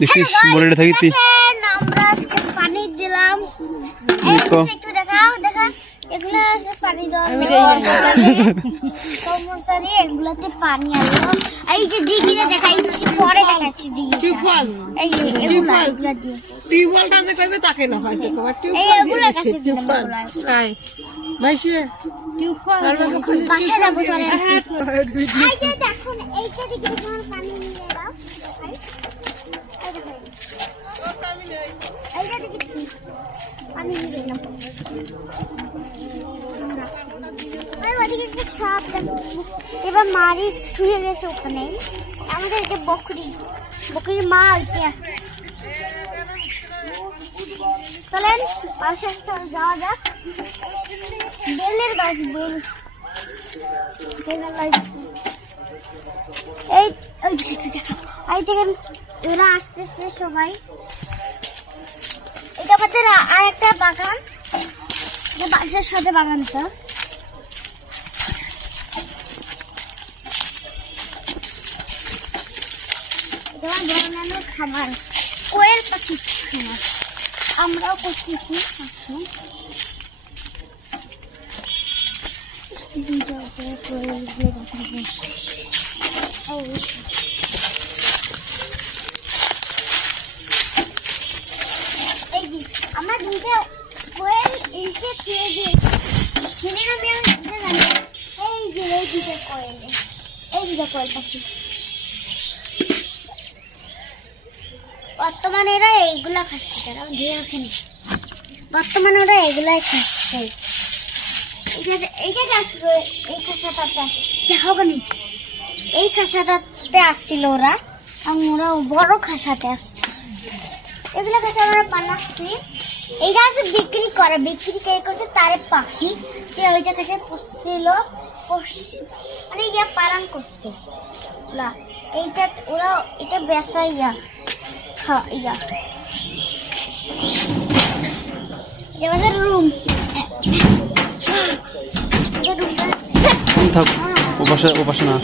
দেখিস মোড়ে থাকিতি আমরা আজকে পানি দিলাম। একটু দেখাও দেখা এগুলো আছে পানি দেওয়া কমরসারি এগুলাতে পানি আলো। এই যে দিঘিটা দেখাইছি পরে দেখাচ্ছি দিঘি টিউবওয়েল এই এগুলা দিয়ে টিউবওয়েলটা যে কইবে তাকে না হয়তো তোমার এই এগুলা কাছে টিউবওয়েল নাই মাইছে টিউবওয়েল বাসা যাবো চলে। এই যে দেখুন এইটা দিকে তোমার পানি নিয়ে দাও। এইটা দিকে পানি নিয়ে দাও। এবার মারি ছুঁয়ে গেছে ওখানে আমাদের যে বকরির মা ওইটা চলেন পাশে যাওয়া যাক। বেলের গাছ এই এই থেকে এরা আসতেছে সবাই। এটা আমাদের আর একটা বাগান বাসার সাথে বাগানটা বানানোর খাবার কোয়েল পাখির খাবার আমরাও করতেছি। আমরা দুইটা কোয়েল এসে খেয়ে দিয়েছি। এই যে এই দুটো কোয়েল পাখি বর্তমানে এরা এইগুলা খাচ্ছে। তারা ওখানে বর্তমানে ওরা এগুলাই খাচ্ছে। এই খাসাটাতে দেখো কেন এই খাসাটাতে আসছিল ওরা ওরা বড় খাসাতে আসছে। এগুলো কাছে আমরা বানাচ্ছি। এইটা হচ্ছে বিক্রি করে কে করছে তার পাখি যে ওইটা কাছে পুষছিল মানে ইয়া পালন করছে। এইটা ওরা এটা বেচা রুম উপাসে না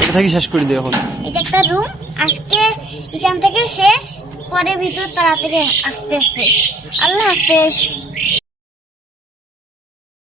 এটা থাকি শেষ করে দিই এখন। এটা একটা রুম আজকে এখান থেকে শেষ পরে ভিতর তাড়াতাড়ি আসতেছে। আল্লাহ হাফেজ।